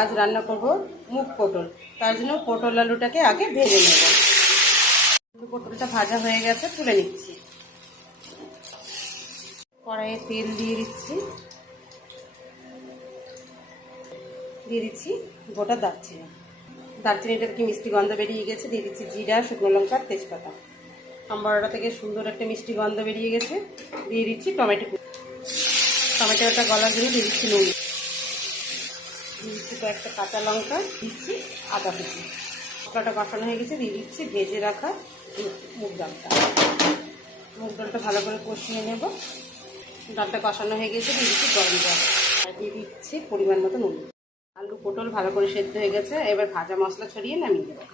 আজ রান্না করব মুগ পটল। তার জন্য পটল আলুটাকে আগে ভেজে নেব। পটলটা ভাজা হয়ে গেছে, তুলে নিচ্ছি। কড়াইয়ে তেল দিয়ে দিচ্ছি গোটা দারচিনি। দারচিনিটার কি মিষ্টি গন্ধ বেরিয়ে গেছে। দিয়ে দিচ্ছি জিরা, শুকনো লঙ্কা, তেজপাতা। আমবাড়াটা থেকে সুন্দর একটা মিষ্টি গন্ধ বেরিয়ে গেছে। দিয়ে দিচ্ছি টমেটোটা গলার জন্য দিয়ে দিচ্ছি নুন, দিয়ে দিচ্ছি কয়েকটা কাঁচা লঙ্কা, দিচ্ছি আদা কুচি। মশলাটা কষানো হয়ে গেছে, দিয়ে দিচ্ছি ভেজে রাখা মুগ ডালটা। মুগ ডালটা ভালো করে কষিয়ে নেব। ডালটা কষানো হয়ে গেছে, দিয়ে দিচ্ছি গরম জল, আর দিয়ে দিচ্ছি পরিমাণ মতো নুন। আলু পটল ভালো করে সেদ্ধ হয়ে গেছে, এবার ভাজা মশলা ছড়িয়ে নামিয়ে দেবো।